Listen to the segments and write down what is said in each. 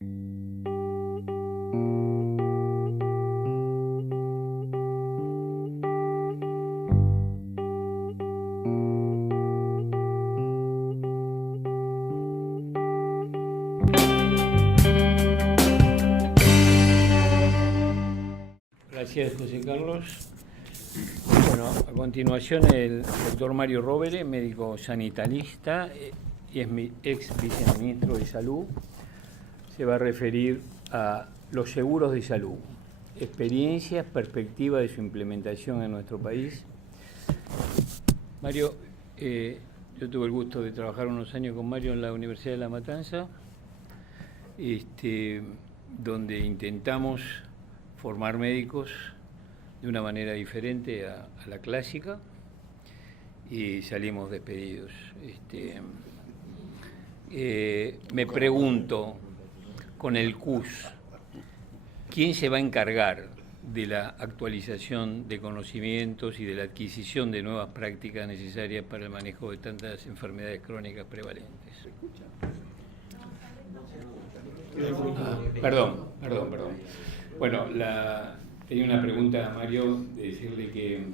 Gracias, José Carlos. Bueno, a continuación el doctor Mario Rovere, médico sanitarista y es mi ex viceministro de Salud, se va a referir a los seguros de salud, experiencias, perspectiva de su implementación en nuestro país. Mario, yo tuve el gusto de trabajar unos años con Mario en la Universidad de La Matanza, donde intentamos formar médicos de una manera diferente a la clásica y salimos despedidos. Me pregunto, con el CUS, ¿quién se va a encargar de la actualización de conocimientos y de la adquisición de nuevas prácticas necesarias para el manejo de tantas enfermedades crónicas prevalentes? Perdón. Bueno, tenía una pregunta a Mario, de decirle que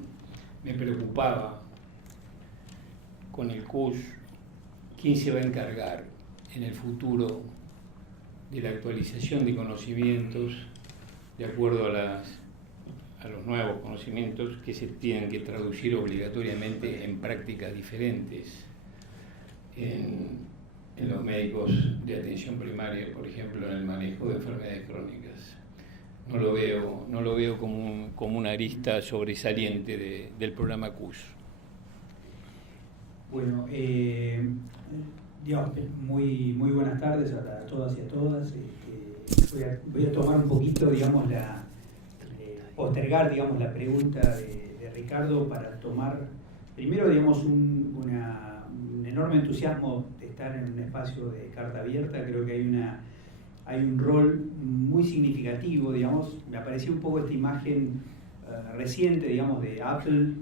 me preocupaba con el CUS, ¿quién se va a encargar en el futuro de la actualización de conocimientos de acuerdo a los nuevos conocimientos que se tienen que traducir obligatoriamente en prácticas diferentes en los médicos de atención primaria, por ejemplo, en el manejo de enfermedades crónicas? No lo veo como una arista sobresaliente del programa CUS. Bueno, muy buenas tardes a todas y a todas. Voy a tomar un poquito, postergar, la pregunta de Ricardo para tomar, primero, un enorme entusiasmo de estar en un espacio de carta abierta. Creo que hay un rol muy significativo, me apareció un poco esta imagen reciente, de Apple,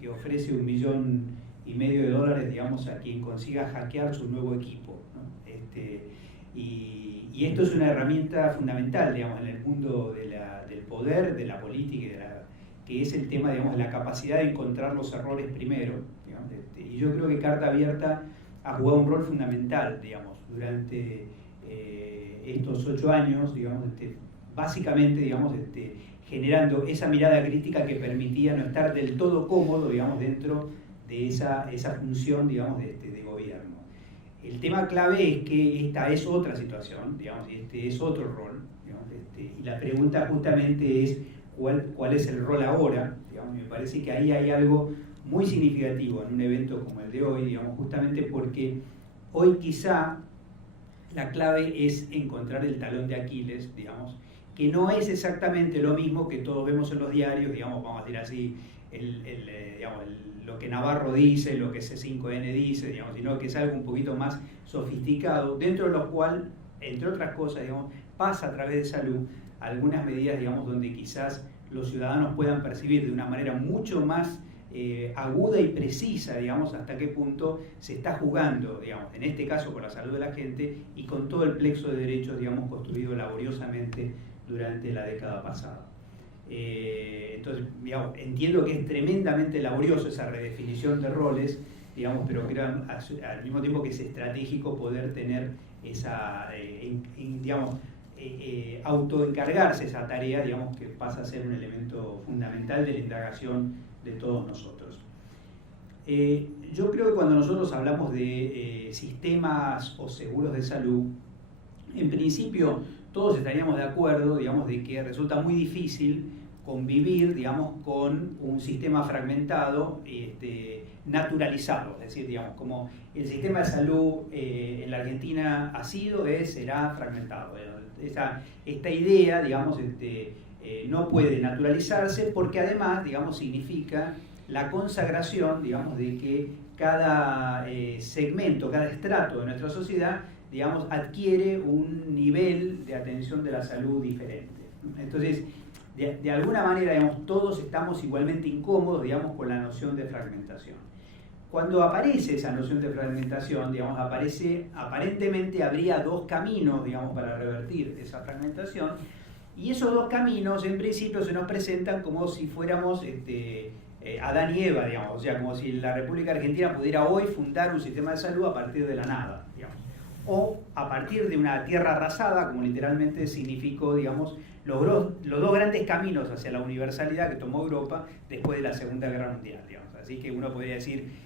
que ofrece $1,5 millones, a quien consiga hackear su nuevo equipo, ¿no? Y esto es una herramienta fundamental, en el mundo del poder, de la política, que es el tema, de la capacidad de encontrar los errores primero, y yo creo que Carta Abierta ha jugado un rol fundamental, durante estos 8 años, básicamente, generando esa mirada crítica que permitía no estar del todo cómodo, dentro de esa función, de gobierno. El tema clave es que esta es otra situación, y este es otro rol, y la pregunta justamente es cuál es el rol ahora. Me parece que ahí hay algo muy significativo en un evento como el de hoy, justamente porque hoy quizá la clave es encontrar el talón de Aquiles, que no es exactamente lo mismo que todos vemos en los diarios, vamos a decir así, lo que Navarro dice, lo que C5N dice, sino que es algo un poquito más sofisticado, dentro de lo cual, entre otras cosas, pasa a través de salud algunas medidas, donde quizás los ciudadanos puedan percibir de una manera mucho más aguda y precisa, hasta qué punto se está jugando, en este caso con la salud de la gente y con todo el plexo de derechos, construido laboriosamente durante la década pasada. Entonces, entiendo que es tremendamente laborioso esa redefinición de roles, pero creo al mismo tiempo que es estratégico poder tener esa, autoencargarse esa tarea, que pasa a ser un elemento fundamental de la indagación de todos nosotros. Yo creo que cuando nosotros hablamos de sistemas o seguros de salud, en principio todos estaríamos de acuerdo, de que resulta muy difícil convivir, con un sistema fragmentado, naturalizado, es decir, como el sistema de salud en la Argentina ha sido, será fragmentado. Esta idea, no puede naturalizarse porque además, significa la consagración, de que cada segmento, cada estrato de nuestra sociedad, adquiere un nivel de atención de la salud diferente. Entonces, de alguna manera, todos estamos igualmente incómodos, con la noción de fragmentación. cuando aparece esa noción de fragmentación, digamos, aparentemente habría dos caminos, digamos, para revertir esa fragmentación, y esos dos caminos en principio se nos presentan como si fuéramos Adán y Eva, digamos, o sea, como si la República Argentina pudiera hoy fundar un sistema de salud a partir de la nada, digamos, o a partir de una tierra arrasada, como literalmente significó, digamos, los dos grandes caminos hacia la universalidad que tomó Europa después de la Segunda Guerra Mundial, digamos. Así que uno podría decir,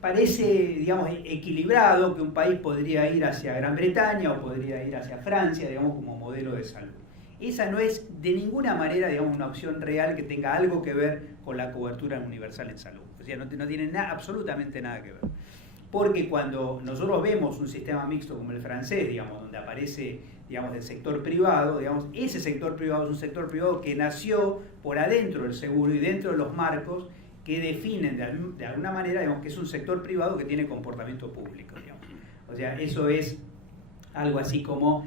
parece, digamos, equilibrado que un país podría ir hacia Gran Bretaña o podría ir hacia Francia, digamos, como modelo de salud. Esa no es de ninguna manera, digamos, una opción real que tenga algo que ver con la cobertura universal en salud. O sea, no tiene absolutamente nada que ver. Porque cuando nosotros vemos un sistema mixto como el francés, digamos, donde aparece, digamos, el sector privado, digamos, ese sector privado es un sector privado que nació por adentro del seguro y dentro de los marcos que definen de alguna manera, digamos, que es un sector privado que tiene comportamiento público, digamos. O sea, eso es algo así como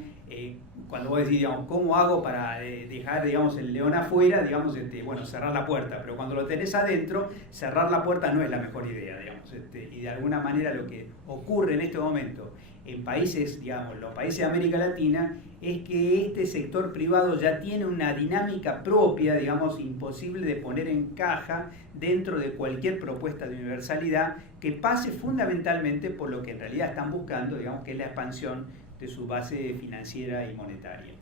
cuando vos decís, digamos, ¿cómo hago para dejar, digamos, el león afuera? Digamos, bueno, cerrar la puerta, pero cuando lo tenés adentro, cerrar la puerta no es la mejor idea, digamos, y de alguna manera lo que ocurre en este momento en países, digamos, los países de América Latina, es que este sector privado ya tiene una dinámica propia, digamos, imposible de poner en caja dentro de cualquier propuesta de universalidad que pase fundamentalmente por lo que en realidad están buscando, digamos, que es la expansión de su base financiera y monetaria.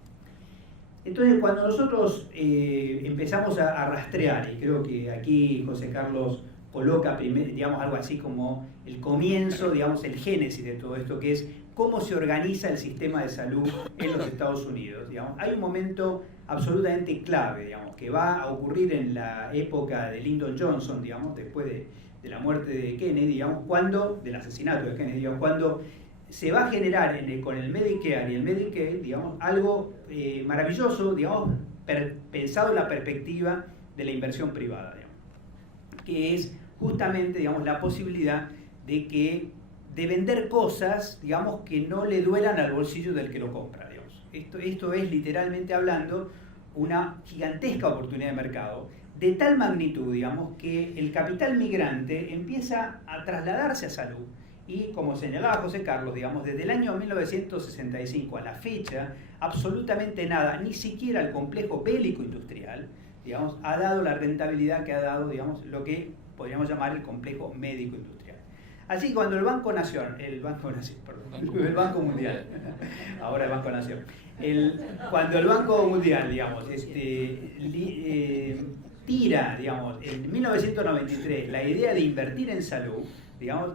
Entonces, cuando nosotros empezamos a rastrear, y creo que aquí José Carlos coloca, digamos, algo así como el comienzo, digamos, el génesis de todo esto, que es cómo se organiza el sistema de salud en los Estados Unidos. Digamos, hay un momento absolutamente clave, digamos, que va a ocurrir en la época de Lyndon Johnson, digamos, después de la muerte de Kennedy, digamos, del asesinato de Kennedy, digamos, cuando se va a generar con el Medicare y el Medicaid, digamos, algo maravilloso, digamos, pensado en la perspectiva de la inversión privada, digamos, que es justamente, digamos, la posibilidad de vender cosas, digamos, que no le duelan al bolsillo del que lo compra, digamos. Esto es, literalmente hablando, una gigantesca oportunidad de mercado, de tal magnitud, digamos, que el capital migrante empieza a trasladarse a salud. Y como señalaba José Carlos, digamos, desde el año 1965 a la fecha, absolutamente nada, ni siquiera el complejo bélico-industrial, digamos, ha dado la rentabilidad que ha dado, digamos, lo que podríamos llamar el complejo médico-industrial. Así que cuando el Banco Mundial, ahora el Banco Nación, cuando el Banco Mundial, digamos, tira, digamos, en 1993 la idea de invertir en salud, digamos,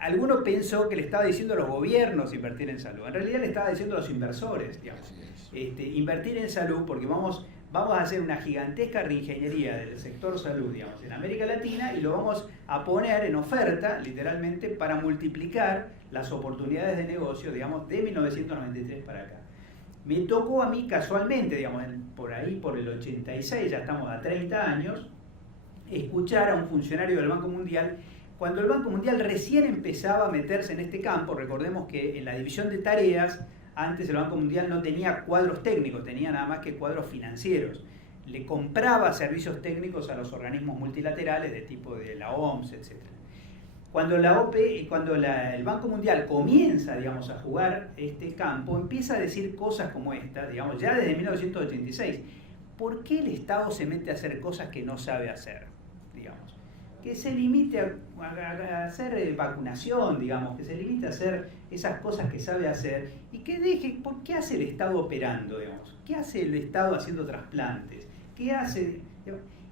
alguno pensó que le estaba diciendo a los gobiernos invertir en salud. En realidad le estaba diciendo a los inversores, digamos, invertir en salud porque vamos a hacer una gigantesca reingeniería del sector salud, digamos, en América Latina y lo vamos a poner en oferta, literalmente, para multiplicar las oportunidades de negocio, digamos, de 1993 para acá. Me tocó a mí casualmente, digamos, por ahí, por el 86, ya estamos a 30 años, escuchar a un funcionario del Banco Mundial cuando el Banco Mundial recién empezaba a meterse en este campo. Recordemos que en la división de tareas, antes el Banco Mundial no tenía cuadros técnicos, tenía nada más que cuadros financieros. Le compraba servicios técnicos a los organismos multilaterales de tipo de la OMS, etc. Cuando el Banco Mundial comienza, digamos, a jugar este campo, empieza a decir cosas como esta, digamos, ya desde 1986. ¿Por qué el Estado se mete a hacer cosas que no sabe hacer? Digamos, que se limite a hacer vacunación, digamos, que se limite a hacer esas cosas que sabe hacer y que deje, ¿por qué hace el Estado operando, digamos? ¿Qué hace el Estado haciendo trasplantes? ¿Qué hace?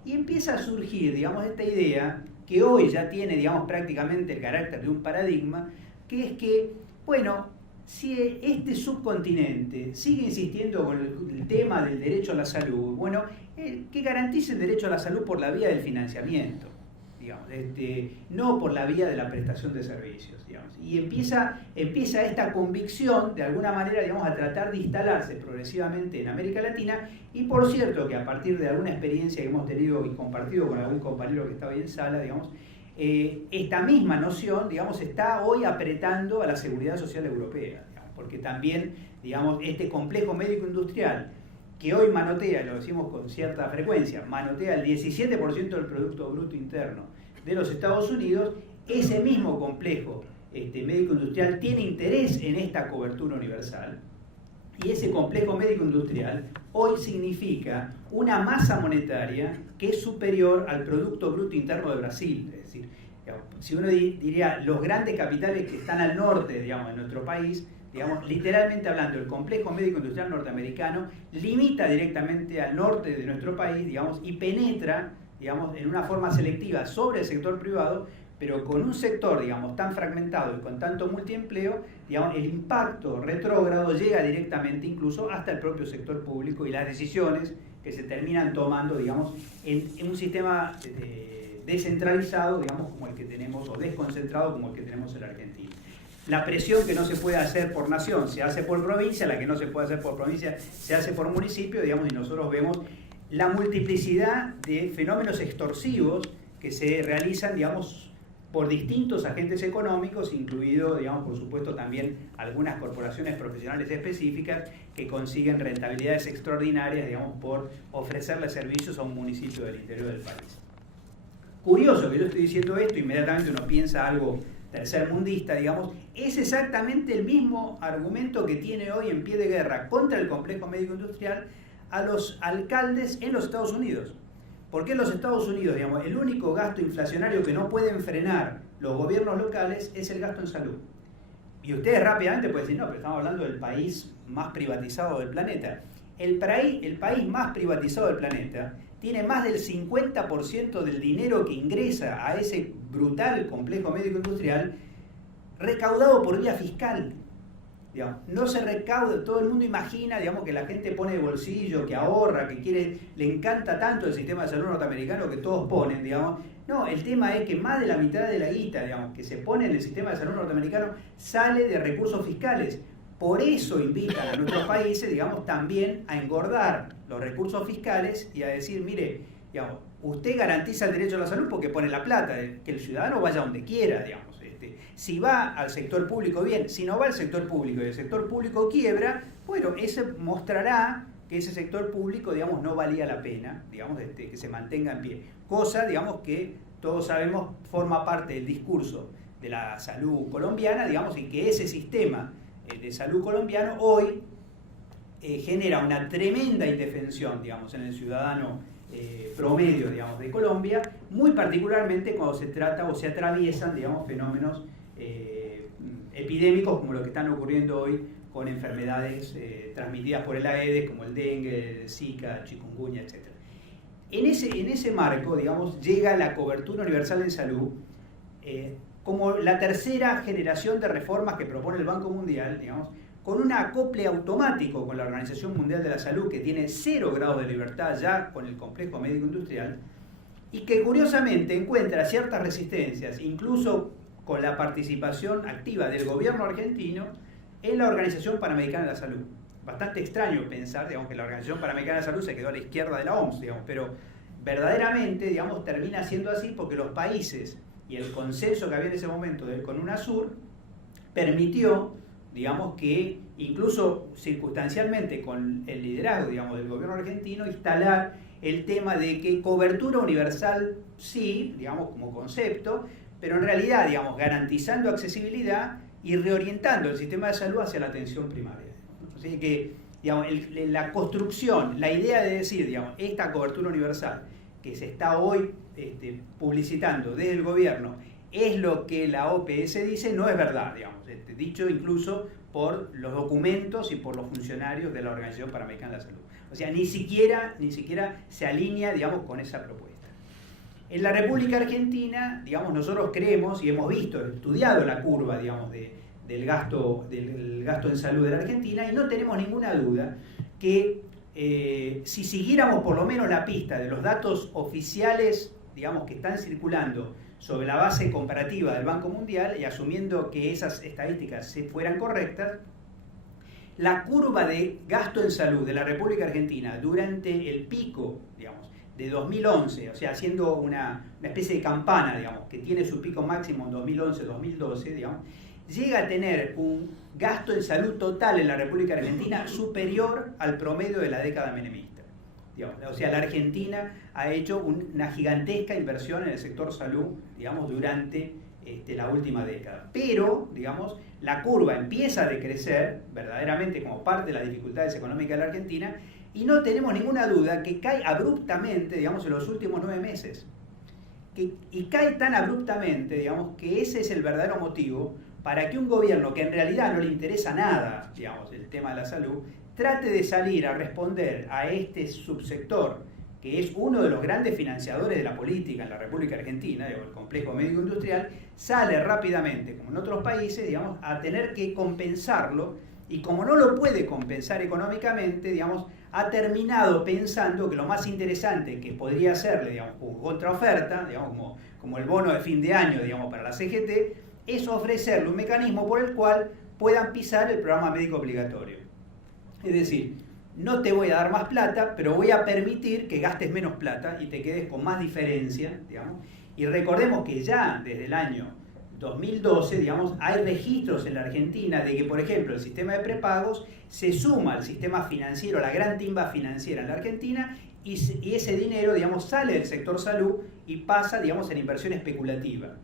Y empieza a surgir, digamos, esta idea que hoy ya tiene, digamos, prácticamente el carácter de un paradigma, que es que, bueno, si este subcontinente sigue insistiendo con el tema del derecho a la salud, bueno, que garantice el derecho a la salud por la vía del financiamiento, digamos, no por la vía de la prestación de servicios, digamos. Y empieza esta convicción, de alguna manera, digamos, a tratar de instalarse progresivamente en América Latina, y por cierto que a partir de alguna experiencia que hemos tenido y compartido con algún compañero que está hoy en sala, digamos, esta misma noción, digamos, está hoy apretando a la seguridad social europea, digamos, porque también, digamos, este complejo médico-industrial que hoy manotea, lo decimos con cierta frecuencia, manotea el 17% del Producto Bruto Interno de los Estados Unidos, ese mismo complejo médico-industrial tiene interés en esta cobertura universal, y ese complejo médico-industrial hoy significa una masa monetaria que es superior al Producto Bruto Interno de Brasil. Es decir, si uno diría los grandes capitales que están al norte, digamos, de nuestro país, digamos, literalmente hablando, el complejo médico-industrial norteamericano limita directamente al norte de nuestro país, digamos, y penetra, digamos, en una forma selectiva sobre el sector privado, pero con un sector, digamos, tan fragmentado y con tanto multiempleo, digamos, el impacto retrógrado llega directamente incluso hasta el propio sector público y las decisiones que se terminan tomando, digamos, en un sistema descentralizado, digamos, como el que tenemos, o desconcentrado como el que tenemos en la Argentina. La presión que no se puede hacer por nación se hace por provincia, la que no se puede hacer por provincia se hace por municipio, digamos, y nosotros vemos la multiplicidad de fenómenos extorsivos que se realizan, digamos, por distintos agentes económicos, incluido, digamos, por supuesto también algunas corporaciones profesionales específicas que consiguen rentabilidades extraordinarias, digamos, por ofrecerle servicios a un municipio del interior del país. Curioso que yo estoy diciendo esto, inmediatamente uno piensa algo tercermundista, digamos, es exactamente el mismo argumento que tiene hoy en pie de guerra contra el complejo médico-industrial a los alcaldes en los Estados Unidos. Porque en los Estados Unidos, digamos, el único gasto inflacionario que no pueden frenar los gobiernos locales es el gasto en salud. Y ustedes rápidamente pueden decir, no, pero estamos hablando del país más privatizado del planeta. El país más privatizado del planeta tiene más del 50% del dinero que ingresa a ese brutal complejo médico-industrial recaudado por vía fiscal. Digamos, no se recauda, todo el mundo imagina, digamos, que la gente pone de bolsillo, que ahorra, que quiere, le encanta tanto el sistema de salud norteamericano que todos ponen, digamos. No, el tema es que más de la mitad de la guita, digamos, que se pone en el sistema de salud norteamericano sale de recursos fiscales. Por eso invitan a nuestros países, digamos, también a engordar los recursos fiscales y a decir, mire, digamos, usted garantiza el derecho a la salud porque pone la plata, que el ciudadano vaya donde quiera, digamos. Si va al sector público, bien. Si no va al sector público y el sector público quiebra, bueno, ese mostrará que ese sector público, digamos, no valía la pena, digamos, que se mantenga en pie. Cosa, digamos, que todos sabemos forma parte del discurso de la salud colombiana, digamos, y que ese sistema de salud colombiano hoy genera una tremenda indefensión, digamos, en el ciudadano promedio, digamos, de Colombia, muy particularmente cuando se trata o se atraviesan, digamos, fenómenos epidémicos como lo que están ocurriendo hoy con enfermedades transmitidas por el Aedes, como el dengue, el Zika, chikungunya, etc. En ese marco, digamos, llega la cobertura universal en salud como la tercera generación de reformas que propone el Banco Mundial, digamos, con un acople automático con la Organización Mundial de la Salud, que tiene 0 grados de libertad ya con el complejo médico-industrial, y que curiosamente encuentra ciertas resistencias, incluso con la participación activa del gobierno argentino en la Organización Panamericana de la Salud. Bastante extraño pensar, digamos, que la Organización Panamericana de la Salud se quedó a la izquierda de la OMS, digamos, pero verdaderamente, digamos, termina siendo así porque los países y el consenso que había en ese momento con UNASUR permitió, digamos, que incluso circunstancialmente con el liderazgo, digamos, del gobierno argentino, instalar el tema de que cobertura universal sí, digamos, como concepto, pero en realidad, digamos, garantizando accesibilidad y reorientando el sistema de salud hacia la atención primaria. Así que, digamos, la construcción, la idea de decir, digamos, esta cobertura universal que se está hoy publicitando desde el gobierno es lo que la OPS dice, no es verdad, digamos, dicho incluso por los documentos y por los funcionarios de la Organización Panamericana de la Salud. O sea, ni siquiera se alinea, digamos, con esa propuesta. En la República Argentina, digamos, nosotros creemos y hemos visto, estudiado la curva, digamos, del gasto en salud de la Argentina y no tenemos ninguna duda que si siguiéramos por lo menos la pista de los datos oficiales, digamos, que están circulando sobre la base comparativa del Banco Mundial y asumiendo que esas estadísticas fueran correctas, la curva de gasto en salud de la República Argentina durante el pico, digamos, de 2011, o sea, haciendo una especie de campana, digamos, que tiene su pico máximo en 2011-2012, digamos, llega a tener un gasto en salud total en la República Argentina superior al promedio de la década menemista. digamos. O sea, la Argentina ha hecho una gigantesca inversión en el sector salud, digamos, durante la última década. Pero, digamos, la curva empieza a decrecer verdaderamente como parte de las dificultades económicas de la Argentina y no tenemos ninguna duda que cae abruptamente, digamos, en los últimos 9 meses. Y cae tan abruptamente, digamos, que ese es el verdadero motivo para que un gobierno que en realidad no le interesa nada, digamos, el tema de la salud, trate de salir a responder a este subsector, que es uno de los grandes financiadores de la política en la República Argentina, digamos, el complejo médico-industrial, sale rápidamente, como en otros países, digamos, a tener que compensarlo, y como no lo puede compensar económicamente, digamos, ha terminado pensando que lo más interesante que podría hacerle, digamos, como contraoferta, digamos, como el bono de fin de año, digamos, para la CGT, es ofrecerle un mecanismo por el cual puedan pisar el programa médico obligatorio. Es decir, no te voy a dar más plata, pero voy a permitir que gastes menos plata y te quedes con más diferencia, digamos. Y recordemos que ya desde el año 2012, digamos, hay registros en la Argentina de que, por ejemplo, el sistema de prepagos se suma al sistema financiero, la gran timba financiera en la Argentina, y ese dinero, digamos, sale del sector salud y pasa, digamos, en inversión especulativa.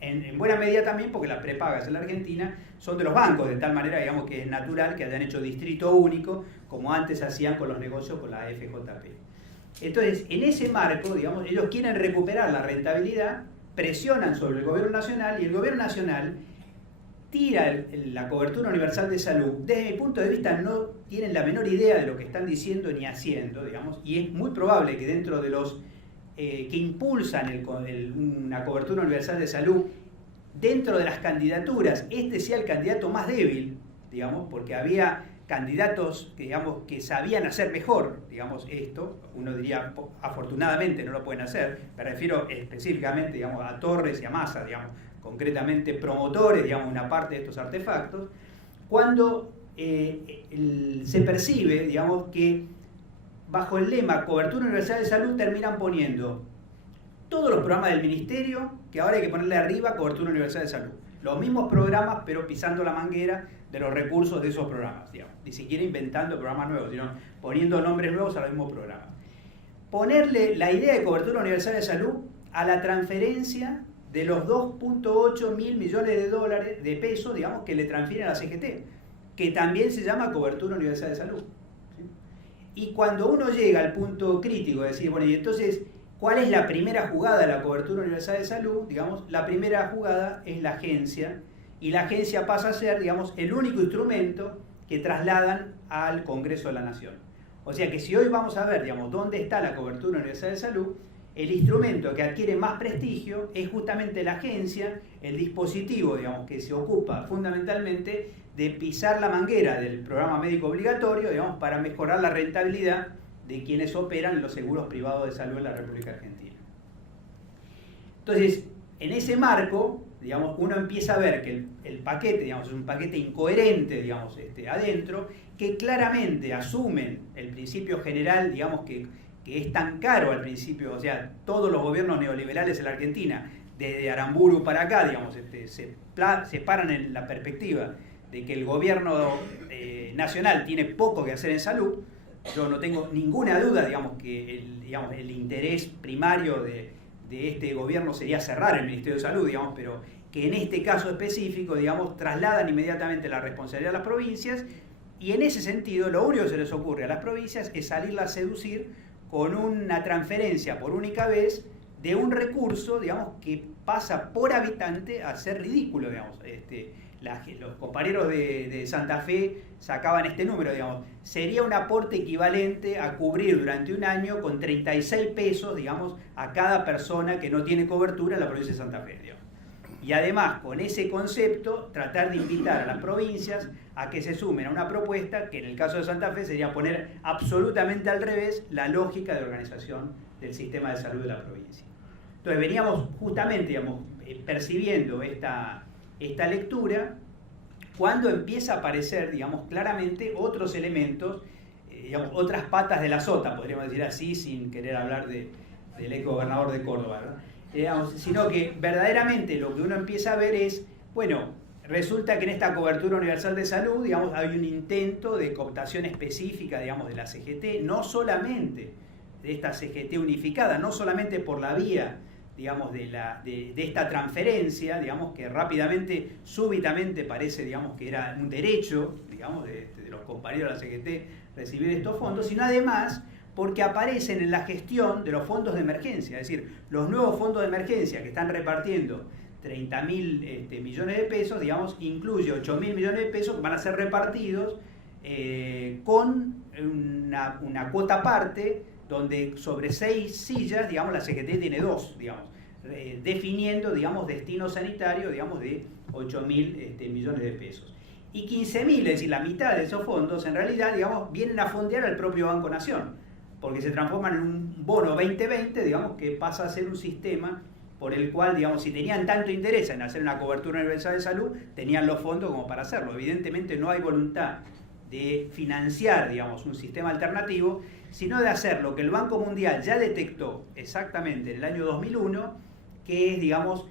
En buena medida también porque las prepagas en la Argentina son de los bancos, de tal manera, digamos, que es natural que hayan hecho distrito único, como antes hacían con los negocios con la FJP. Entonces, en ese marco, digamos, ellos quieren recuperar la rentabilidad, presionan sobre el gobierno nacional y el gobierno nacional tira la cobertura universal de salud. Desde mi punto de vista no tienen la menor idea de lo que están diciendo ni haciendo, digamos, y es muy probable que dentro de los que impulsan una cobertura universal de salud, dentro de las candidaturas, este sea el candidato más débil, digamos, porque había candidatos que, digamos, que sabían hacer mejor, digamos, esto. Uno diría, afortunadamente no lo pueden hacer, me refiero específicamente, digamos, a Torres y a Massa, digamos, concretamente promotores, digamos, una parte de estos artefactos, cuando se percibe, digamos, que bajo el lema Cobertura Universal de Salud terminan poniendo todos los programas del Ministerio, que ahora hay que ponerle arriba Cobertura Universal de Salud. Los mismos programas, pero pisando la manguera de los recursos de esos programas, digamos. Ni siquiera inventando programas nuevos, sino poniendo nombres nuevos a los mismos programas. Ponerle la idea de Cobertura Universal de Salud a la transferencia de los 2.8 mil millones de pesos, digamos, que le transfieren a la CGT, que también se llama Cobertura Universal de Salud. Y cuando uno llega al punto crítico de decir, bueno, y entonces, ¿cuál es la primera jugada de la cobertura universal de salud? Digamos, la primera jugada es la agencia, y la agencia pasa a ser, digamos, el único instrumento que trasladan al Congreso de la Nación. O sea que si hoy vamos a ver, digamos, dónde está la cobertura universal de salud, el instrumento que adquiere más prestigio es justamente la agencia, el dispositivo, digamos, que se ocupa fundamentalmente de pisar la manguera del programa médico obligatorio, digamos, para mejorar la rentabilidad de quienes operan los seguros privados de salud en la República Argentina. Entonces, en ese marco, digamos, uno empieza a ver que el paquete, digamos, es un paquete incoherente, digamos, adentro, que claramente asumen el principio general, digamos, que es tan caro al principio, o sea, todos los gobiernos neoliberales en la Argentina, desde Aramburu para acá, digamos, se paran en la perspectiva de que el gobierno nacional tiene poco que hacer en salud. Yo no tengo ninguna duda, digamos, que el interés primario de este gobierno sería cerrar el Ministerio de Salud, digamos, pero que en este caso específico, digamos, trasladan inmediatamente la responsabilidad a las provincias, y en ese sentido lo único que se les ocurre a las provincias es salirla a seducir con una transferencia por única vez de un recurso, digamos, que pasa por habitante a ser ridículo, digamos. Los compañeros de Santa Fe sacaban este número, digamos, sería un aporte equivalente a cubrir durante un año con 36 pesos, digamos, a cada persona que no tiene cobertura en la provincia de Santa Fe, digamos. Y además, con ese concepto, tratar de invitar a las provincias a que se sumen a una propuesta que en el caso de Santa Fe sería poner absolutamente al revés la lógica de organización del sistema de salud de la provincia. Entonces veníamos justamente, digamos, percibiendo esta lectura cuando empieza a aparecer, digamos, claramente otros elementos, digamos, otras patas de la sota, podríamos decir así, sin querer hablar del ex gobernador de Córdoba, ¿verdad? Sino que verdaderamente lo que uno empieza a ver es, bueno, resulta que en esta cobertura universal de salud, digamos, hay un intento de cooptación específica, digamos, de la CGT, no solamente de esta CGT unificada, no solamente por la vía, digamos, de esta transferencia, digamos, que rápidamente, súbitamente parece, digamos, que era un derecho, digamos, de los compañeros de la CGT recibir estos fondos, sino además porque aparecen en la gestión de los fondos de emergencia, es decir, los nuevos fondos de emergencia que están repartiendo 30.000 millones de pesos, digamos, incluye 8.000 millones de pesos que van a ser repartidos con una cuota aparte, donde sobre 6 sillas, digamos, la CGT tiene 2, digamos, definiendo, digamos, destino sanitario, digamos, de 8.000 millones de pesos. Y 15.000, es decir, la mitad de esos fondos, en realidad, digamos, vienen a fondear al propio Banco Nación, porque se transforman en un bono 2020, digamos, que pasa a ser un sistema por el cual, digamos, si tenían tanto interés en hacer una cobertura universal de salud, tenían los fondos como para hacerlo. Evidentemente no hay voluntad de financiar, digamos, un sistema alternativo, sino de hacer lo que el Banco Mundial ya detectó exactamente en el año 2001, que es, digamos,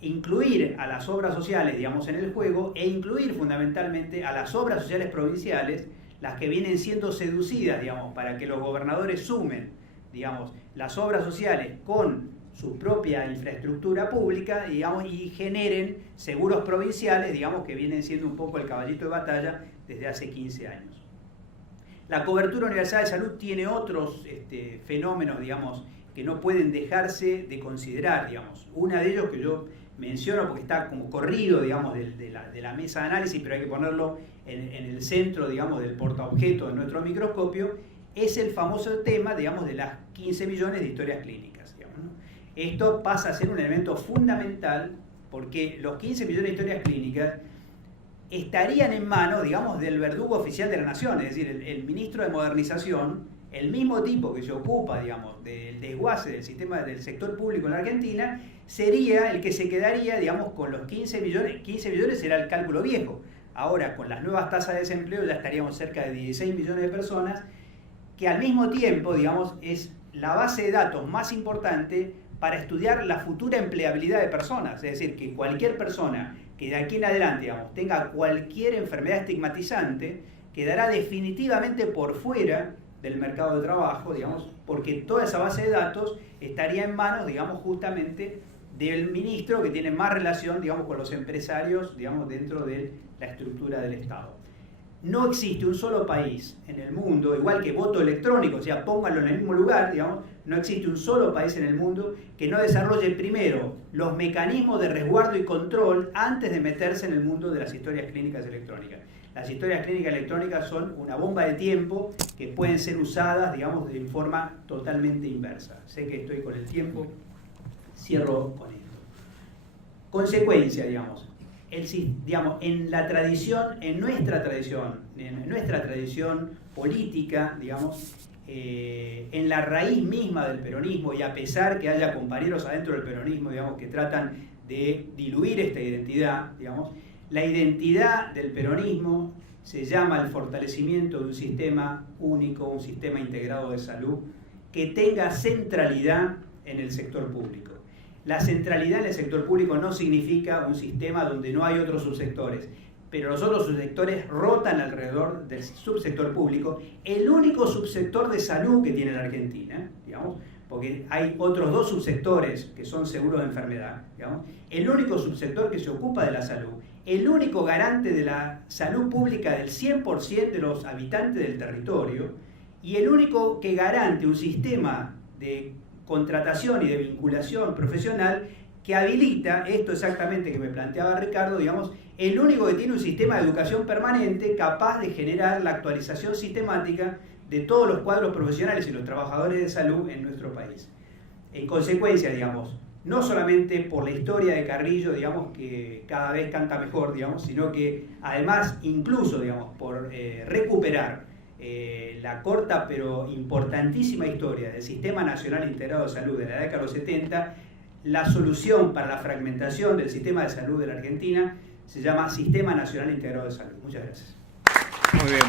incluir a las obras sociales, digamos, en el juego, e incluir fundamentalmente a las obras sociales provinciales, las que vienen siendo seducidas, digamos, para que los gobernadores sumen, digamos, las obras sociales con su propia infraestructura pública, digamos, y generen seguros provinciales, digamos, que vienen siendo un poco el caballito de batalla desde hace 15 años. La cobertura universal de salud tiene otros fenómenos, digamos, que no pueden dejarse de considerar, digamos. Una de ellos que yo menciono porque está como corrido, digamos, de la mesa de análisis, pero hay que ponerlo en el centro, digamos, del portaobjeto de nuestro microscopio, es el famoso tema, digamos, de las 15 millones de historias clínicas, digamos, ¿no? Esto pasa a ser un elemento fundamental porque los 15 millones de historias clínicas estarían en manos, digamos, del verdugo oficial de la nación, es decir, el ministro de Modernización, el mismo tipo que se ocupa, digamos, del desguace del sistema del sector público en la Argentina, sería el que se quedaría, digamos, con los 15 millones. 15 millones era el cálculo viejo. Ahora, con las nuevas tasas de desempleo, ya estaríamos cerca de 16 millones de personas, que al mismo tiempo, digamos, es la base de datos más importante para estudiar la futura empleabilidad de personas. Es decir, que cualquier persona que de aquí en adelante, digamos, tenga cualquier enfermedad estigmatizante, quedará definitivamente por fuera del mercado de trabajo, digamos, porque toda esa base de datos estaría en manos, digamos, justamente del ministro que tiene más relación, digamos, con los empresarios, digamos, dentro de la estructura del Estado. No existe un solo país en el mundo, igual que voto electrónico, o sea, pónganlo en el mismo lugar, digamos, no existe un solo país en el mundo que no desarrolle primero los mecanismos de resguardo y control antes de meterse en el mundo de las historias clínicas electrónicas. Las historias clínicas electrónicas son una bomba de tiempo que pueden ser usadas, digamos, de forma totalmente inversa. Sé que estoy con el tiempo, cierro con esto. Consecuencia, digamos, en la tradición, en nuestra tradición política, digamos, en la raíz misma del peronismo, y a pesar que haya compañeros adentro del peronismo, digamos, que tratan de diluir esta identidad, digamos, la identidad del peronismo se llama el fortalecimiento de un sistema único, un sistema integrado de salud que tenga centralidad en el sector público. La centralidad en el sector público no significa un sistema donde no hay otros subsectores, pero los otros subsectores rotan alrededor del subsector público, el único subsector de salud que tiene la Argentina, digamos, porque hay otros 2 subsectores que son seguros de enfermedad, digamos, el único subsector que se ocupa de la salud, el único garante de la salud pública del 100% de los habitantes del territorio, y el único que garante un sistema de contratación y de vinculación profesional que habilita esto exactamente que me planteaba Ricardo, digamos, el único que tiene un sistema de educación permanente capaz de generar la actualización sistemática de todos los cuadros profesionales y los trabajadores de salud en nuestro país. En consecuencia, digamos, no solamente por la historia de Carrillo, digamos, que cada vez canta mejor, digamos, sino que además, incluso, digamos, por recuperar la corta pero importantísima historia del Sistema Nacional Integrado de Salud de la década de los 70, la solución para la fragmentación del sistema de salud de la Argentina se llama Sistema Nacional Integrado de Salud. Muchas gracias. Muy bien.